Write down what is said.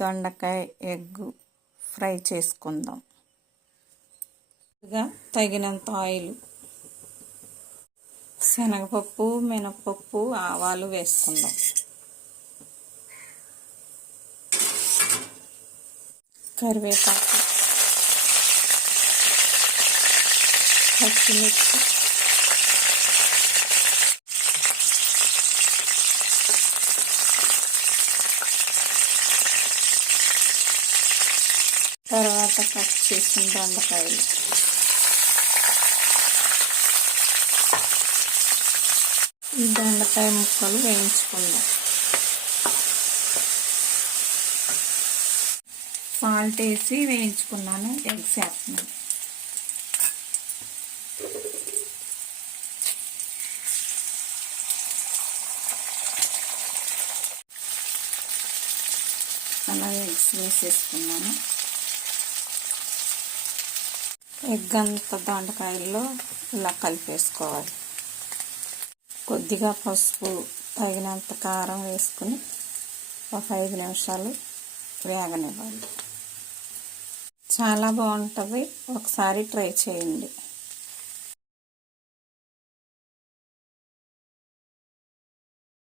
దొండకాయ egg fry చేసుకుందాం. తగినంత ఆయిల్, శనగపప్పు, మినపప్పు, ఆవాలు వేసుకుందాం. కరివేపాకు, పచ్చిమిర్చి, తర్వాత కట్ చేసిన దొండకాయలు, ఈ దొండకాయ ముక్కలు వేయించుకుందాం. సాల్ట్ వేసి వేయించుకున్నాను. ఎగ్స్ వేస్తున్నాను. అలా ఎగ్స్ వేసేసుకున్నాను. ఎగ్ అంతా దొండకాయల్లో ఇలా కలిపేసుకోవాలి. కొద్దిగా పసుపు, తగినంత కారం వేసుకుని ఒక 5 నిమిషాలు వేగనివ్వాలి. చాలా బాగుంటుంది. ఒకసారి ట్రై చేయండి.